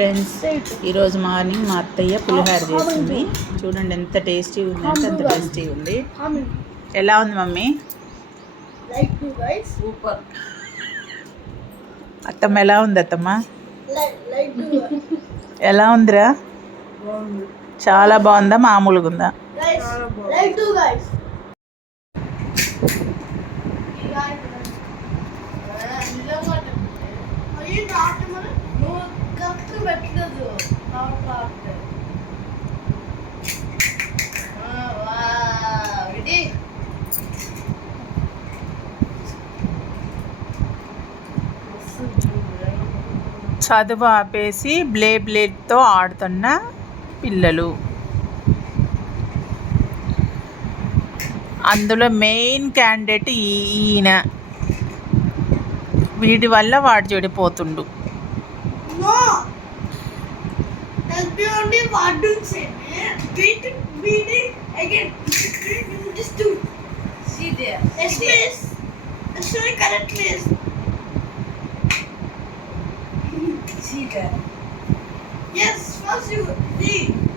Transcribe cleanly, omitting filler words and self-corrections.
Friends, ఈరోజు morning మా అత్తయ్య పులిహోర చేసింది. చూడండి ఎంత టేస్టీ ఉందంటే అంత టేస్టీ ఉంది. ఎలా ఉంది మమ్మీ? సూపర్. అత్తమ్మ ఎలా ఉంది అత్తమ్మ? ఎలా ఉందిరా? చాలా బాగుందా, మామూలుగా ఉందా? చదువు ఆపేసి బ్లేడ్తో ఆడుతున్న పిల్లలు. అందులో మెయిన్ క్యాండిడేట్ ఈయన. వీడి వల్ల వాడు చెడిపోతుండు. Yes, first you read.